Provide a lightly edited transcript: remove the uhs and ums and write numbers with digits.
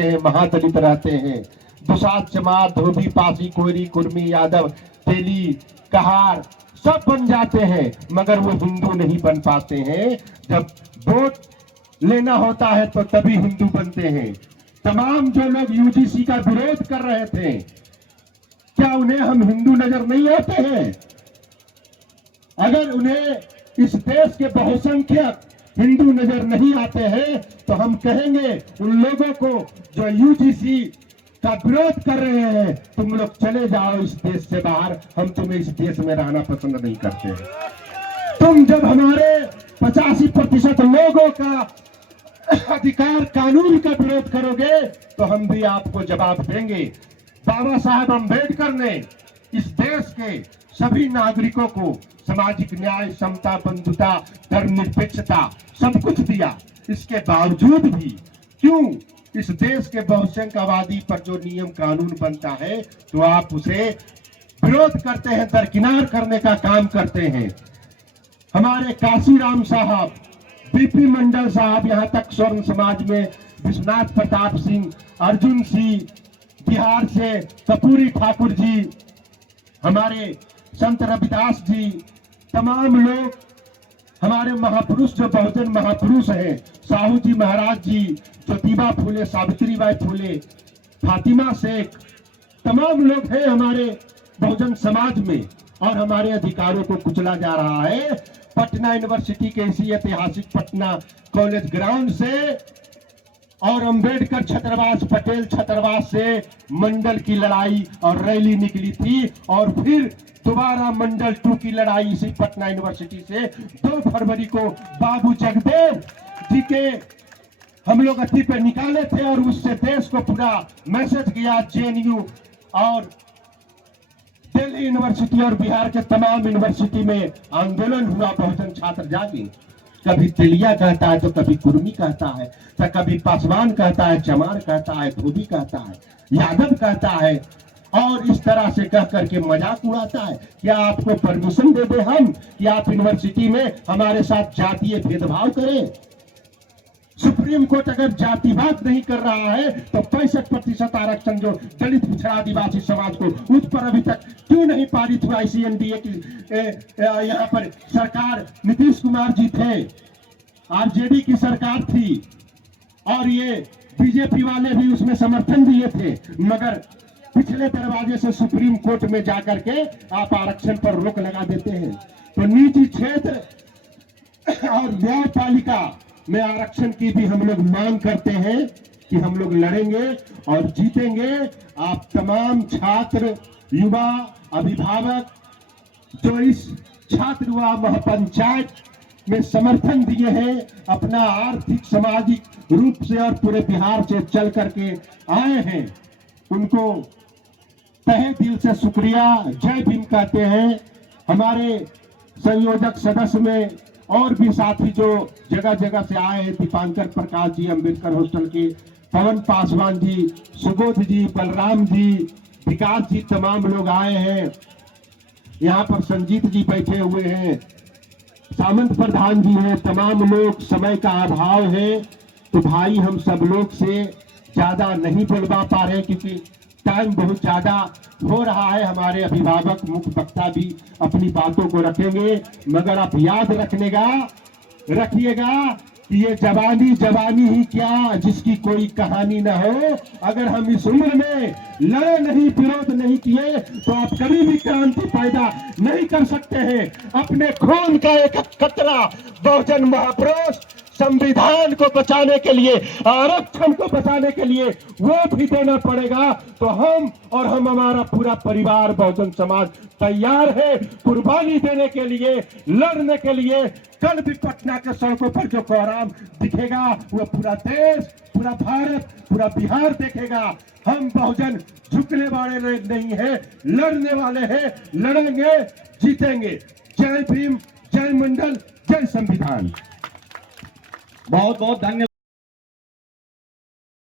हैं, महादलित रहते हैं। दुसाध, चमार, धोबी, पासी, कोयरी, कुर्मी, यादव, तेली, कहार सब बन जाते हैं, मगर वो हिंदू नहीं बन पाते हैं। जब वोट लेना होता है तो तभी हिंदू बनते हैं। तमाम जो लोग यूजीसी का विरोध कर रहे थे, क्या उन्हें हम हिंदू नजर नहीं आते हैं? अगर उन्हें इस देश के बहुसंख्यक हिंदू नजर नहीं आते हैं तो हम कहेंगे उन लोगों को जो यूजीसी का विरोध कर रहे हैं, तुम लोग चले जाओ इस देश से बाहर, हम तुम्हें इस देश में रहना पसंद नहीं करते हैं। तुम जब हमारे 85% लोगों का अधिकार कानून का विरोध करोगे तो हम भी आपको जवाब देंगे। बाबा साहब अम्बेडकर ने इस देश के सभी नागरिकों को सामाजिक न्याय, समता, बंधुता, धर्मनिरपेक्षता सब कुछ दिया। इसके बावजूद भी क्यों इस देश के बहुसंख्यक आबादी पर जो नियम कानून बनता है तो आप उसे विरोध करते हैं, दरकिनार करने का काम करते हैं। हमारे काशीराम साहब, बीपी मंडल साहब, यहाँ तक स्वर्ण समाज में विश्वनाथ प्रताप सिंह, अर्जुन सिंह, बिहार से कपूरी ठाकुर जी, हमारे संत रविदास जी, तमाम लोग हमारे महापुरुष जो बहुजन महापुरुष हैं, साहू जी महाराज जी, ज्योतिबा फूले, सावित्रीबाई फूले, फातिमा शेख, तमाम लोग हैं हमारे बहुजन समाज में, और हमारे अधिकारों को कुचला जा रहा है। पटना यूनिवर्सिटी के इसी ऐतिहासिक पटना कॉलेज ग्राउंड से और अंबेडकर छत्रवास, पटेल छत्रवास से मंडल की लड़ाई और रैली निकली थी, और फिर दोबारा मंडल 2 की लड़ाई इसी पटना यूनिवर्सिटी से 2 फरवरी को बाबू जगदेव जी के हम लोग अथी पे निकाले थे, और उससे देश को पूरा मैसेज गया। जेएनयू और दिल्ली यूनिवर्सिटी और बिहार के तमाम यूनिवर्सिटी में आंदोलन हुआ, बहुजन छात्र जागे। कभी तेलिया कहता है तो कभी कुर्मी कहता है, तो कभी पासवान कहता है, चमार कहता है, धोबी कहता है, यादव कहता है, और इस तरह से कह करके मजाक उड़ाता है। क्या आपको परमिशन दे दे हम कि आप यूनिवर्सिटी में हमारे साथ जातीय भेदभाव करें? सुप्रीम कोर्ट अगर जातिवाद नहीं कर रहा है तो 65% आरक्षण जो दलित पिछड़ा आदिवासी समाज को, उस पर अभी तक क्यों नहीं पारित हुआ? इसी एनडीए की यहाँ पर सरकार नीतीश कुमार जी थे, आरजेडी की सरकार थी, और ये बीजेपी वाले भी उसमें समर्थन दिए थे, मगर पिछले दरवाजे से सुप्रीम कोर्ट में जाकर के आप आरक्षण पर रोक लगा देते हैं। तो निजी क्षेत्र और न्यायपालिका में आरक्षण की भी हम लोग मांग करते हैं कि हम लोग लड़ेंगे और जीतेंगे। आप तमाम छात्र, युवा, अभिभावक जो इस छात्र युवा महापंचायत में समर्थन दिए हैं, अपना आर्थिक सामाजिक रूप से और पूरे बिहार से चल करके आए हैं, उनको तहे दिल से शुक्रिया, जय भीम कहते हैं। हमारे संयोजक सदस्य में और भी साथी जो जगह जगह से आए हैं, दीपांकर प्रकाश जी अम्बेडकर हॉस्टल के, पवन पासवान जी, सुबोध जी, बलराम जी, विकास जी, तमाम लोग आए हैं। यहाँ पर संजीत जी बैठे हुए हैं, सामंत प्रधान जी हैं, तमाम लोग। समय का अभाव है तो भाई हम सब लोग से ज्यादा नहीं बोलवा पा रहे क्योंकि टाइम बहुत ज्यादा हो रहा है। हमारे अभिभावक, मुख्य वक्ता भी अपनी बातों को रखेंगे, मगर आप याद रखिएगा कि ये जवानी ही क्या जिसकी कोई कहानी न हो। अगर हम इस उम्र में लड़े नहीं, विरोध नहीं किए तो आप कभी भी क्रांति पैदा नहीं कर सकते हैं। अपने खून का एक कतरा बहुजन महापुरुष संविधान को बचाने के लिए, आरक्षण को बचाने के लिए वो भी देना पड़ेगा। तो हम और हमारा पूरा परिवार बहुजन समाज तैयार है कुर्बानी देने के लिए, लड़ने के लिए। कल भी पटना के सड़कों पर जो कोहराम दिखेगा वो पूरा देश, पूरा भारत, पूरा बिहार देखेगा। हम बहुजन झुकने वाले नहीं है, लड़ने वाले हैं, लड़ेंगे, जीतेंगे। जय भीम, जय मंडल, जय संविधान। बहुत बहुत धन्यवाद।